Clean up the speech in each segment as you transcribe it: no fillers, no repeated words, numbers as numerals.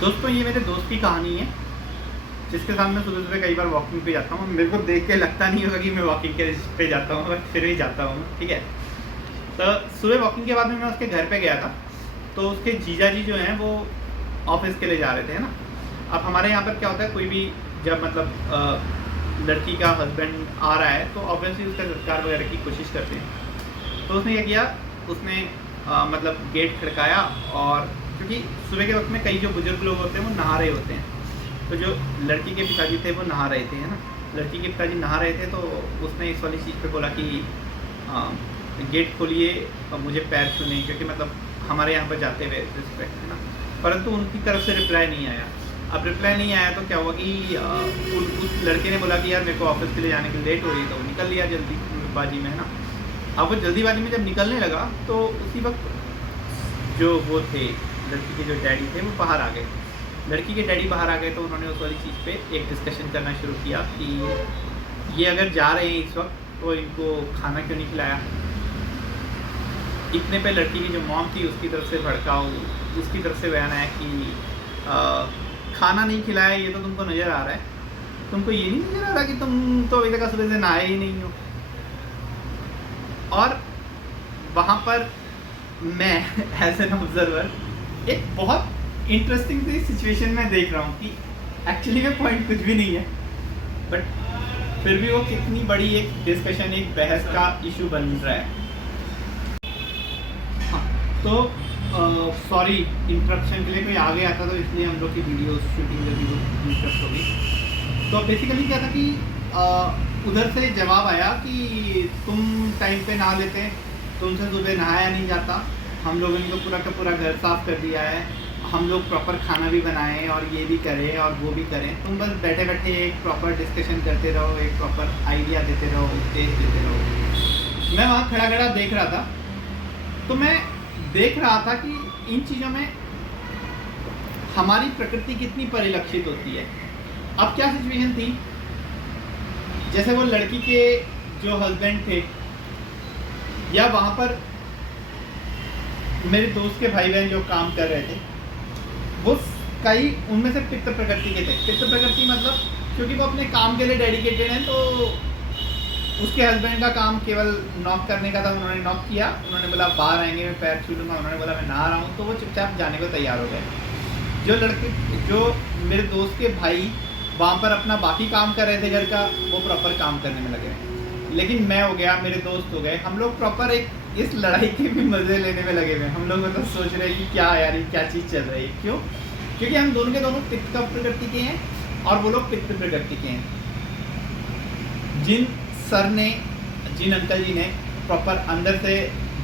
दोस्तों ये मेरे दोस्त की कहानी है, जिसके साथ मैं सुबह सुबह कई बार वॉकिंग पे जाता हूँ। मेरे को देख के लगता नहीं होगा कि मैं वॉकिंग के पे जाता हूँ, बट फिर भी जाता हूँ, ठीक है। तो सुबह वॉकिंग के बाद में मैं उसके घर पे गया था। तो उसके जीजा जी जो हैं वो ऑफिस के लिए जा रहे थे, है ना। अब हमारे यहाँ पर क्या होता है, कोई भी जब मतलब लड़की का हस्बैंड आ रहा है तो ऑब्वियसली उसका सत्कार वगैरह की कोशिश करते हैं। तो उसने क्या किया, उसने मतलब गेट खड़काया, और क्योंकि सुबह के वक्त में कई जो बुजुर्ग लोग होते हैं वो नहा रहे होते हैं। तो जो लड़की के पिताजी थे वो नहा रहे थे, है ना। लड़की के पिताजी नहा रहे थे, तो उसने इस वाली चीज़ पे बोला कि गेट खोलिए और मुझे पैर छूने, क्योंकि मतलब हमारे यहाँ पर जाते हुए रिस्पेक्ट, है ना। परंतु उनकी तरफ से रिप्लाई नहीं आया। अब रिप्लाई नहीं आया तो क्या हुआ कि उस लड़के ने बोला कि यार मेरे को ऑफिस के लिए जाने के लेट हो रही है, तो वो निकल लिया जल्दीबाजी में, है ना। अब वो जल्दीबाजी में जब निकलने लगा तो उसी वक्त जो वो थे, लड़की के जो डैडी थे वो बाहर आ गए। लड़की के डैडी बाहर आ गए तो उन्होंने उस वाली चीज़ पे एक डिस्कशन करना शुरू किया कि ये अगर जा रहे हैं इस वक्त तो इनको खाना क्यों नहीं खिलाया। इतने पे लड़की की जो मॉम थी उसकी तरफ से भड़काऊ, उसकी तरफ से बयान आया कि खाना नहीं खिलाया ये तो तुमको नज़र आ रहा है, तुमको ये नहीं नज़र आ रहा कि तुम तो अभी तक सुबह से नहाए ही नहीं हो। और वहाँ पर मैं एज एन ऑब्जर्वर एक बहुत इंटरेस्टिंग सी सिचुएशन में देख रहा हूँ कि एक्चुअली में पॉइंट कुछ भी नहीं है, बट फिर भी वो कितनी बड़ी एक डिस्कशन, एक बहस का इशू बन रहा है। हाँ, तो सॉरी इंटरप्शन के लिए कोई आ गया था, तो इसलिए हम लोग की वीडियो शूटिंग जल्दी डिस्टर्ब हो गई। तो बेसिकली क्या था कि उधर से जवाब आया कि तुम टाइम पे नहा लेते, तुमसे सुबह नहाया नहीं जाता, हम लोगों ने तो पूरा का पूरा घर साफ़ कर दिया है, हम लोग प्रॉपर खाना भी बनाएं और ये भी करें और वो भी करें, तुम बस बैठे बैठे एक प्रॉपर डिस्कशन करते रहो, एक प्रॉपर आइडिया देते रहो, उपदेश देते रहो। मैं वहाँ खड़ा खड़ा देख रहा था, तो मैं देख रहा था कि इन चीज़ों में हमारी प्रकृति कितनी परिलक्षित होती है। अब क्या सिचुएशन थी, जैसे वो लड़की के जो हस्बैंड थे, या वहाँ पर मेरे दोस्त के भाई बहन जो काम कर रहे थे, वो कई उनमें से पित्त प्रकृति के थे। पित्त प्रकृति मतलब क्योंकि वो अपने काम के लिए डेडिकेटेड हैं, तो उसके हस्बैंड का काम केवल नॉक करने का था। उन्होंने नॉक किया, उन्होंने बोला बाहर आएंगे मैं पैर छू लूँगा, उन्होंने बोला मैं नहा रहा हूँ, तो वो चुपचाप जाने को तैयार हो गए। जो मेरे दोस्त के भाई वहाँ पर अपना बाकी काम कर रहे थे घर का, वो प्रॉपर काम करने में लगे हैं। लेकिन मैं हो गया, मेरे दोस्त हो गए, हम लोग प्रॉपर एक इस लड़ाई के भी मज़े लेने में लगे हुए। हम लोग मतलब सोच रहे हैं कि क्या यार ये क्या चीज़ चल रही है, क्यों? क्योंकि हम दोनों के दोनों पित्त का प्रकृति के हैं और वो लोग पित्त प्रकृति के हैं। जिन अंकल जी ने प्रॉपर अंदर से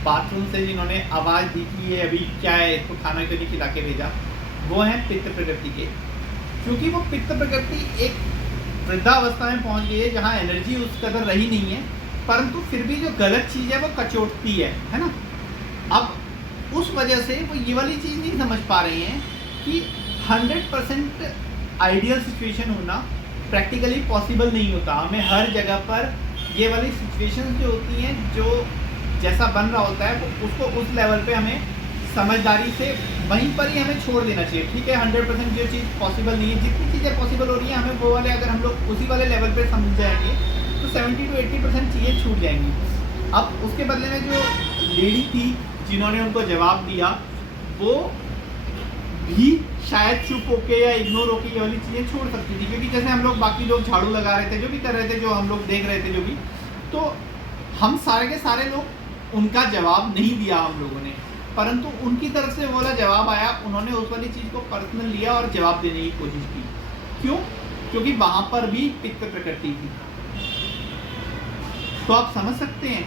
बाथरूम से जिन्होंने आवाज़ दी कि ये अभी क्या है, इसको खाना क्यों नहीं खिला के भेजा, वो हैं पित्त प्रकृति के। क्योंकि वो पित्त प्रकृति एक वृद्धावस्था में पहुंच गई है जहाँ एनर्जी उस कदर रही नहीं है, परंतु फिर भी जो गलत चीज़ है वो कचोटती है ना। अब उस वजह से वो ये वाली चीज़ नहीं समझ पा रही हैं कि 100% आइडियल सिचुएशन होना प्रैक्टिकली पॉसिबल नहीं होता। हमें हर जगह पर ये वाली सिचुएशन जो होती हैं, जो जैसा बन रहा होता है वो उसको उस लेवल पे हमें समझदारी से वहीं पर ही हमें छोड़ देना चाहिए। ठीक है, 100% जो चीज़ पॉसिबल नहीं है, जितनी चीज़ें पॉसिबल हो रही हैं हमें वो वाले अगर हम लोग उसी वाले लेवल पे समझ जाएंगे तो 70 to 80% चीज़ें छूट जाएंगी। अब उसके बदले में जो लेडी थी जिन्होंने उनको जवाब दिया, वो भी शायद चुप होके या इग्नोर होके ये वाली चीज़ें छोड़ सकती थी। क्योंकि जैसे हम लोग बाकी लोग झाड़ू लगा रहे थे, जो भी कर रहे थे, जो हम लोग देख रहे थे, जो भी, तो हम सारे के सारे लोग उनका जवाब नहीं दिया हम लोगों ने, परंतु उनकी तरफ से वो वाला जवाब आया, उन्होंने उस वाली चीज़ को पर्सनल लिया और जवाब देने की कोशिश की। क्यों? क्योंकि वहाँ पर भी पित्त प्रकृति थी। तो आप समझ सकते हैं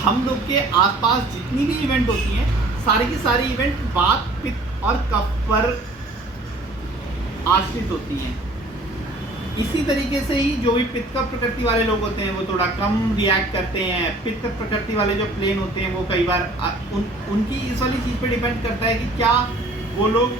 हम लोग के आसपास जितनी भी इवेंट होती हैं, सारी की सारी इवेंट वात, पित्त और कफ पर आश्रित होती हैं। इसी तरीके से ही जो भी पित्त का प्रकृति वाले लोग होते हैं वो थोड़ा कम रिएक्ट करते हैं। पित्त प्रकृति वाले जो प्लेन होते हैं वो कई बार उनकी इस वाली चीज़ पे डिपेंड करता है कि क्या वो लोग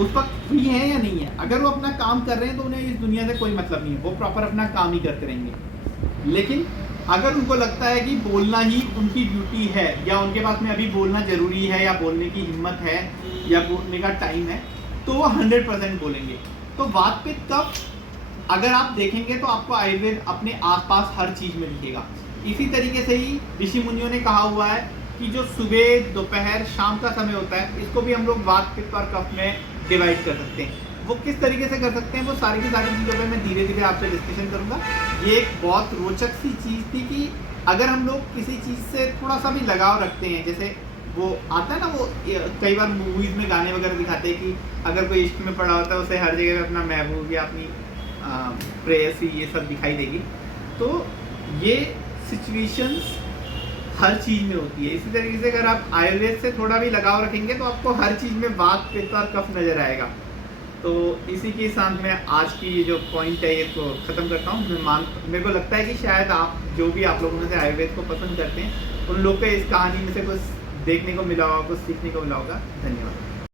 उस वक्त फ्री हैं या नहीं है। अगर वो अपना काम कर रहे हैं तो उन्हें इस दुनिया से कोई मतलब नहीं है, वो प्रॉपर अपना काम ही करते रहेंगे। लेकिन अगर उनको लगता है कि बोलना ही उनकी ड्यूटी है या उनके पास में अभी बोलना ज़रूरी है या बोलने की हिम्मत है या बोलने का टाइम है, तो वो 100% बोलेंगे। तो वात पित्त कफ अगर आप देखेंगे तो आपको आयुर्वेद अपने आसपास हर चीज़ में दिखेगा। इसी तरीके से ही ऋषि मुनियों ने कहा हुआ है कि जो सुबह, दोपहर, शाम का समय होता है, इसको भी हम लोग वात पित्त और कफ में डिवाइड कर सकते हैं। वो किस तरीके से कर सकते हैं, वो सारी की सारी चीज़ों पे मैं धीरे धीरे आपसे डिस्कशन करूंगा। ये एक बहुत रोचक सी चीज़ थी कि अगर हम लोग किसी चीज़ से थोड़ा सा भी लगाव रखते हैं, जैसे वो आता है ना, वो कई बार मूवीज़ में गाने वगैरह दिखाते हैं कि अगर कोई इश्क में पड़ा होता है उसे हर जगह पे अपना महबूब या अपनी प्रेयसी ये सब दिखाई देगी। तो ये सिचुएशंस हर चीज़ में होती है। इसी तरीके से अगर आप आयुर्वेद से थोड़ा भी लगाव रखेंगे तो आपको हर चीज़ में वात, पित्त और कफ नज़र आएगा। तो इसी के साथ मैं आज की ये जो पॉइंट है इसको ख़त्म करता हूँ। मेरे को लगता है कि शायद आप जो भी आप लोगों में से आयुर्वेद को पसंद करते हैं, उन लोग को इस कहानी में से कुछ देखने को मिला होगा, कुछ सीखने को मिला होगा। धन्यवाद।